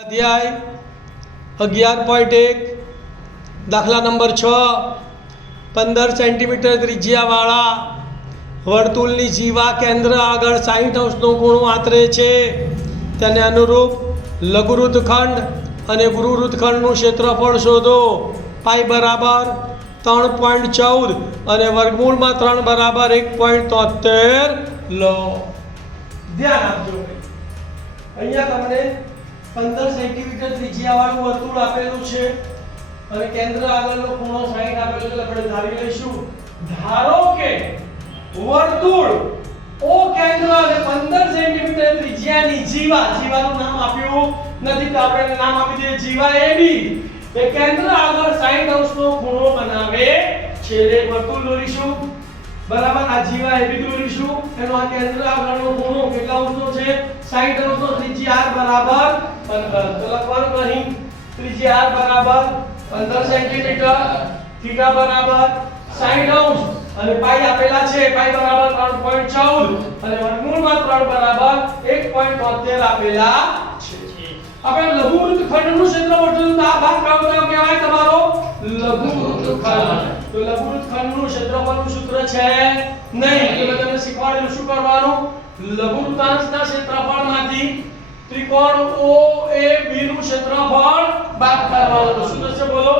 અધ્યાય 11.1 દાખલા number 6 15 centimetre ત્રિજ્યાવાળા વર્તુળની જીવા કેન્દ્ર આગળ 60 અંશનો ખૂણો આંતરે છે. તેને અનુરૂપ લઘુવૃત્તખંડ અને ગુરુવૃત્તખંડનું ક્ષેત્રફળ શોધો. પાઈ બરાબર 3.14 અને વર્ગમૂળમાં 3 બરાબર 1.73 લો. ધ્યાન આપજો. અહીંયા તમને 15 સેન્ટીમીટર ત્રિજ્યાવાળું વર્તુળ આપેલું છે અને કેન્દ્ર આગળનો ખૂણો 60 આપેલો છે. આપણે ધારી લઈશું, ધારો કે વર્તુળ O કેન્દ્ર અને 15 સેન્ટીમીટર ત્રિજ્યાની જીવાનું નામ આપ્યું નથી તો આપણે નામ આપી દઈએ જીવા AB. એ કેન્દ્ર આગળ 60 અંશનો ખૂણો બનાવે છે. એક વર્તુળ દોરીશું, બરાબર. આ જીવા AB દોરીશું, એનો આ કેન્દ્ર આગળનો ખૂણો કેટલા અંશનો છે? 60 અંશનો. ત્રિજ્યા R બરાબર 15. તો લખવાનું અહીં ત્રિજ્યા R બરાબર 15 સેન્ટીમીટર, થીટા બરાબર 60 અંશ અને પાઈ આપેલા છે. પાઈ બરાબર 3.14 અને વર્ગમૂળમાં 3 બરાબર 1.73 આપેલા છે. આપણે લઘુવૃત્તખંડનું ક્ષેત્રફળ શોધવું. આ ભાગ કયો કહેવાય તમારો? લઘુવૃત્તખંડ. તો લઘુવૃત્તખંડનું ક્ષેત્રફળનું સૂત્ર છે નહીં. એટલે મેં તમને શીખવાડેલું શું કરવાનું? લઘુવૃત્તાંશના ક્ષેત્રફળમાંથી ત્રિકોણ OAB નું ક્ષેત્રફળ બાદ કરવાનું. શું થશે બોલો?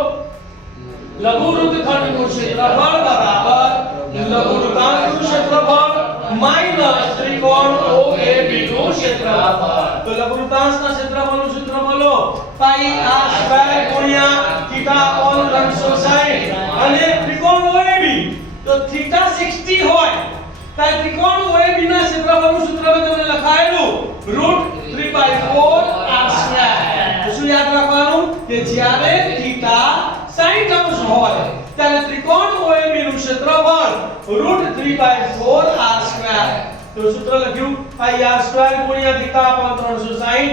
લઘુવૃત્તખંડનું ક્ષેત્રફળ બરાબર લઘુવૃત્તાંશનું ક્ષેત્રફળ માઈનસ ત્રિકોણ OAB નું ક્ષેત્રફળ. તો લઘુવૃત્તાંશના ક્ષેત્રફળનું સૂત્ર બોલો, પાઈ r સ્ક્વેર ગુણ્યા થીટા ઓલ 360 અને ત્રિકોણ OAB તો થીટા 60 હોય તો ત્રિકોણ OAB ના ક્ષેત્રફળનું સૂત્ર મેં તમને લખાયેલું √3/4 r સ્ક્વેર. તો શું યાદ રાખવાનું કે જ્યારે થીટા 60 અંશ હોય ત્યારે ત્રિકોણ OAB નું ક્ષેત્રફળ √3/4 r સ્ક્વેર. તો સૂત્ર લખ્યું પાઈ r સ્ક્વેર ગુણ્યા theta upon 360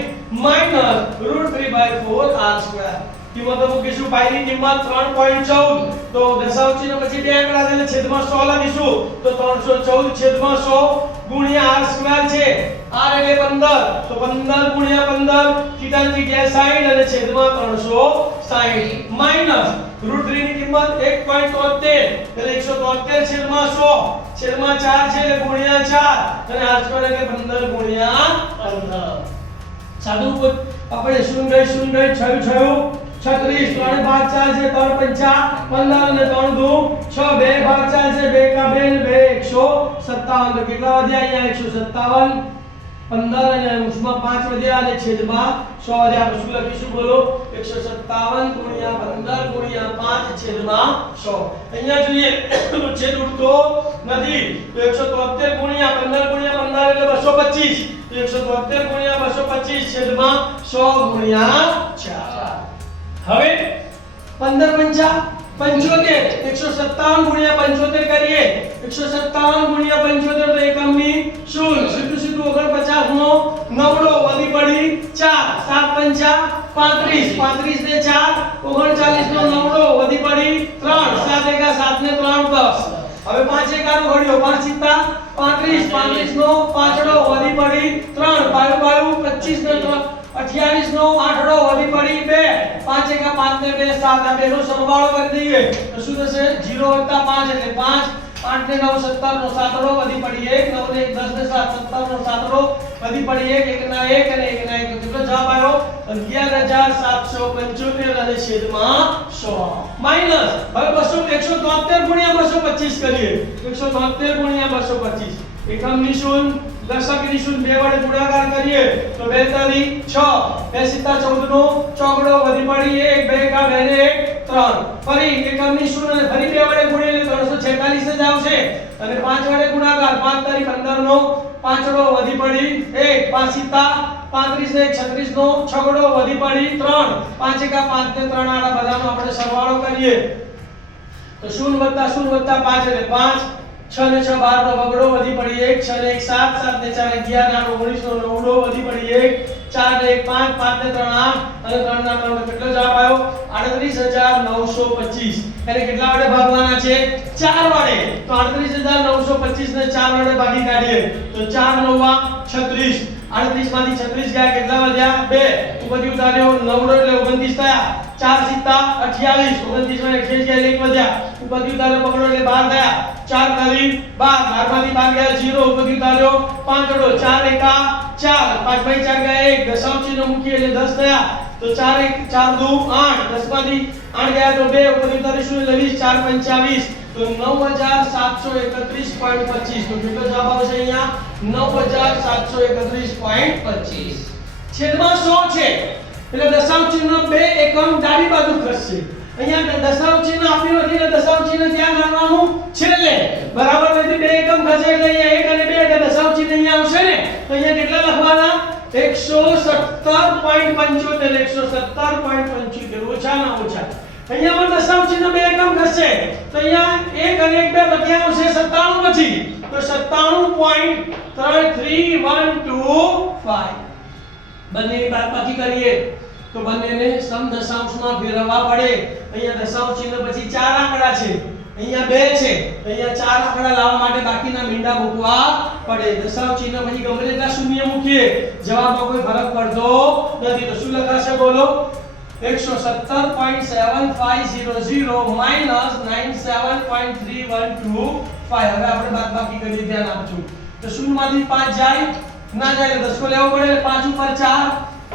minus √3/4 r square. કિંમતો મૂકીશું. પાઈ ની કિંમત 3.14. તો દશાંશ ચિહ્ન પછી બે આંકડા દઈને છેદમાં 100 લખીશું. તો 314 છેદમાં 100 ગુણ્યા r સ્ક્વેર છે. r એટલે 15. તો 15 ગુણ્યા 15 થીટા ની જગ્યાએ 60 અને છેદમાં 360 માઈનસ √3 ની કિંમત 1.73 એટલે 173 છેદમાં 100 છેદમાં 4 છે એટલે ગુણ્યા 4 અને r સ્ક્વેર એટલે 15 ગુણ્યા 15. સાદું આપણે 0 0 6 36 3 ભાગ 4 છે 3 પંચા 15 અને 3 દુ 6 બે ભાગ 4 છે 2 કા 2 2 157. તો કેટલા વધ્યા? અહીંયા 157. 15 અને અંશમાં 5 વધ્યા અને છેદમાં 100 વધ્યા. આપણે શું લખીશું બોલો? 157 ગુણ્યા 15 ગુણ્યા 5 છેદમાં 100. અહીંયા જોઈએ તો છેદ ઉડતો નથી. તો 173 ગુણ્યા 15 ગુણ્યા 15 એટલે 225. તો 173 ગુણ્યા 225 છેદમાં 100 ગુણ્યા 4. હવે 15 પંચા 75 157 ગુણ્યા 75 કરીએ. 157 ગુણ્યા 75 તો એકમની શૂન્ય. સીધું સીધું 49 નો નવડો વધી પડી 4. 7 પંચા 35 35 ને 4 39 નો નવડો વધી પડી 3. 7 એકા 7 ને 3 10. હવે 5 એકાનો ઘડ્યો 5 સિત્તા 35 35 નો પાંચડો વધી પડી 3. 22 25 ને 3 28 નો આઠડો વધી પડી 2. 5 એકા 5 ને 2 7. આ બેનો સરવાળો કરી દઈએ તો શું થશે? 0 + 5 એટલે 5. 8 ને 9 17 નો સાતડો વધી પડી 1. 9 ને 1 10 ને 7 17 નો સાતડો વધી પડી 1. 1 ના 1 અને 1 ના 1 કેટલો જવાબ આવ્યો? 11775 અને છેદમાં 100 માઈનસ. હવે 173 ગુણ્યા 225 કરીએ. 173 ગુણ્યા 225 એકમની શૂન્ય દશકની શૂન્ય બે વડે ગુણાકાર કરીએ તો 2 તારી 6 2 સિત્તા 14 નો ચોગડો વધી પડી 1. 2 કા 2 ને 1 3. ફરી એકમની શૂન્ય અને ફરી 2 વડે ગુણીએ એટલે 346 જ આવશે અને 5 વડે ગુણાકાર 5 તારી 15 નો પાંચડો વધી પડી 1. 5 સિત્તા 35 ને 36 નો છગડો વધી પડી 3. 5 એકા 5 ને 3 આડા બધાનો આપણે સરવાળો કરીએ તો 0 + 0 + 5 એટલે 5. 6 ને 6 12 નો બગડો વધી પડી 1. 6 ને 1 7 7 ને 4 11 9 19 નો નવડો વધી પડી 1. 4 ને 1 5 5 ને 3 8 અને 3 ના 3 કેટલો જવાબ આવ્યો? 38925. એને કેટલા વડે ભાગવાના છે 4 વડે તો 38925 ને 4 વડે ભાગી કાઢીએ તો 4 9 36 38 માંથી 36 ગયા કેટલા વધ્યા 2 ઉપરથી ઉતાર્યો 9 એટલે 29 થયા 4 સીતા 28 29 માં 28 ગયા 1 વધ્યા ઉપરથી ઉતાર્યો પકડો એટલે 12 થયા 4 તારી 12 12 માંથી 5 ગયા 0 ઉપરથી ઉતાર્યો 5 વડો 4 એકા 4 5 ભાઈ 4 ગયા 1 દશાંશ ચિહ્ન મૂકીએ એટલે 10 થયા તો 4 1 4 2 8 10 માંથી 8 ગયા તો 2 ઉપરથી ઉતારીશું 4 25 તો 9731.25 તો કેટલો જવાબ આવશે અહીંયા 9731.25 છેદમાં 100 છે એટલે દશાંશ ચિહ્ન 2 એકમ ડાબી બાજુ ખસશે અહીંયા દશાંશ ચિહ્ન આપ્યું નથી એટલે દશાંશ ચિહ્ન ત્યાં નાખવાનું છેલ્લે બરાબર નથી 2 એકમ ખસે એટલે અહીંયા 1 અને 2 એટલે દશાંશ ચિહ્ન અહીંયા આવશે ને તો અહીંયા કેટલા લખવાના 117.75 117.75 ઓછા ના ઓછા અહીંયા પણ દશાંશ ચિહ્ન 2 એકમ ખસે તો અહીંયા 1 અને 1 2 ક્યાં આવશે 97 પછી તો 97.33125 બંને બાદબાકી કરીએ તો બંનેને સમ દશાંશમાં ફેરવવા પડે અહીંયા દશાંશ ચિહ્ન પછી 4 આંકડા છે અહીંયા 2 છે અહીંયા 4 આંકડા લાવવા માટે બાકીના મીંડા મૂકવા પડે દશાંશ ચિહ્ન પછી ગમે તેટલા શૂન્ય મૂકીએ જવાબમાં કોઈ ફરક પડતો નથી તો શું લખાશે બોલો 117.7500 માઈનસ 97.312 હવે આપણે બાદબાકી કરીએ ધ્યાન આપજો તો શૂન્યમાંથી 5 જાય ના જાય એટલે 10 કો લેવો પડે 5 ઉપર 4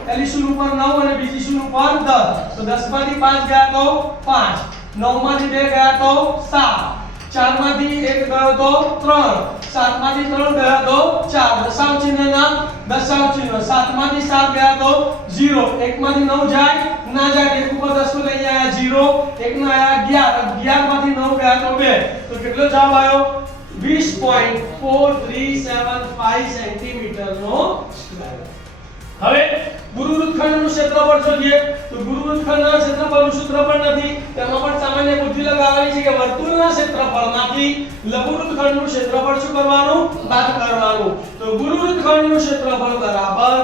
પહેલી શૂન્ય ઉપર 9 અને બીજી શૂન્ય ઉપર 10 તો 10 માંથી 5 ગયા તો 5 9 માંથી 2 ગયા તો 7 4 માંથી 1 ગયો તો 3 7 માંથી 3 ગયા તો 4 દશાંશ ચિહ્નના દશાંશ ચિહ્ન 7 માંથી 7 ગયા તો 0 1 માંથી 9 જાય ના જાય 1 ઉપર 10 કો લઈ આયા 0 1 ના આયા 11 માંથી 9 ગયા તો 2 તો કેટલો જવાબ આવ્યો 20.4375 સેન્ટીમીટર નો સ્ક્વેર હવે ગુરુ વૃત્તખંડનું ક્ષેત્રફળ શોધીએ તો ગુરુ વૃત્તખંડના ક્ષેત્રફળનું સૂત્ર પણ નથી તેમાં પણ સામાન્ય બુદ્ધિ લગાવવાની છે કે વર્તુળના ક્ષેત્રફળમાંથી લઘુ વૃત્તખંડનું ક્ષેત્રફળ શું કરવાનું બાદ કરવાનું તો ગુરુ વૃત્તખંડનું ક્ષેત્રફળ બરાબર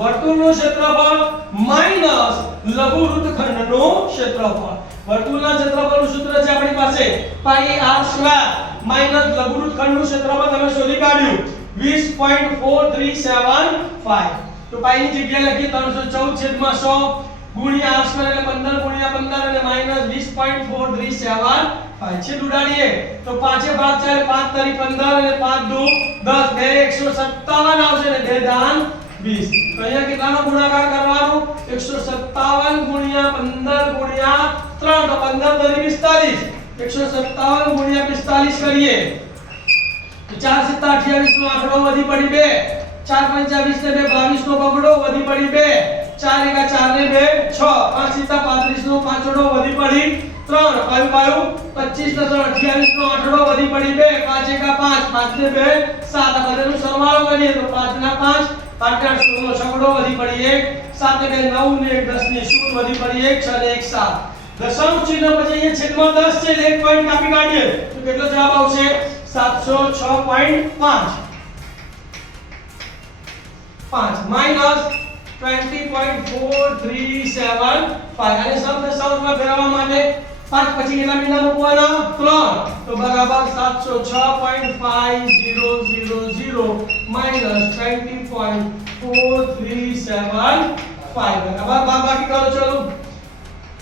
વર્તુળનું ક્ષેત્રફળ માઈનસ લઘુ વૃત્તખંડનું ક્ષેત્રફળ વર્તુળના ક્ષેત્રફળનું સૂત્ર છે આપણી પાસે પાઈ r સ્ક્વેર માઈનસ લઘુ વૃત્તખંડનું ક્ષેત્રફળ તમે શોધી કાઢ્યું 20.4375 તો પાઈ ની જગ્યાએ લખીએ 314 છેદમાં 100 ગુણ્યા r સ્ક્વેર એટલે 15 ગુણ્યા 15 અને માઈનસ 20.4375 છેદ ઉડાડીએ તો 5 ભાગ ચાલે 5 તરી 15 અને 5 દુ 10 2 157 આવશે ને 2 દાન 20 તો અહીંયા કેટલાનો ગુણાકાર કરવાનો 157 ગુણ્યા 15 ગુણ્યા 3 તો 15 તરી 45 157 ગુણ્યા 45 કરીએ તો 4 7 28 નો આંકડો વધી પડી 2 4 25 ને 2 22 નો પકડો વધી પડી 2 4 એકા 4 ને 2 6 5 7 35 નો પાંચડો વધી પડી 3 5 25 ને 3 28 નો આંકડો વધી પડી 2 5 એકા 5 5 ને 2 7 આ બધાનો સરવાળો કરીએ તો 5 ના 5 8 8 16 નો છકડો વધી પડી 1 7 ને 2 9 ને 1 10 ની 0 વધી પડી 1 6 ને 1 7 દશાંશ ચિહ્ન પછી અહીંયા છેદમાં 10 છે એટલે 1 પોઈન્ટ કાપી કાઢીએ તો કેટલો જવાબ આવશે 706.5 માઈનસ 20.4375 અને સમ દશાંશમાં ફેરવવા માટે 5 પછી કેટલા મીંડા મૂકવાના 3 તો બરાબર 706.5000 માઈનસ 20.4375 બરાબર બાકી કરો ચલો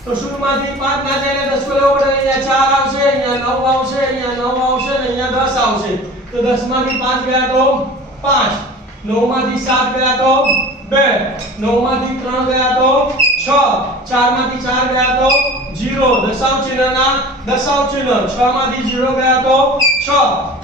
તો શૂન્યમાંથી 5 ના જાય એટલે 10 કો લેવો પડે અહીંયા 4 આવશે અહીંયા 9 આવશે અહીંયા 9 આવશે અને અહીંયા 10 આવશે તો 10 માંથી 5 ગયા તો 5 9 માંથી 7 ગયા તો 2 9 માંથી 3 ગયા તો 6 4 માંથી 4 ગયા તો 0 દશાંશ ચિહ્નના દશાંશ ચિહ્ન 6 માંથી 0 ગયા તો 6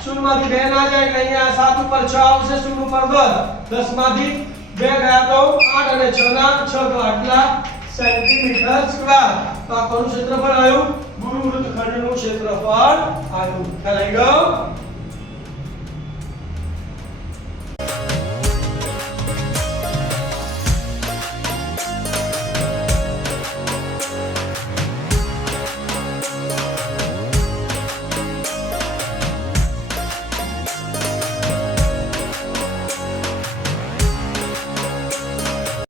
0 માંથી 2 ના જાય એટલે અહીંયા 7 ઉપર 6 આવશે 0 ઉપર 10 10 માંથી 2 ગયા તો 8 અને 6 ના 6 તો આટલા સેન્ટીમીટર સ્ક્વેર તો આ કોનું ક્ષેત્રફળ આવ્યું ગુરુ વૃત્તખંડનું ક્ષેત્રફળ આવ્યું ખ્યાલ આવી ગયો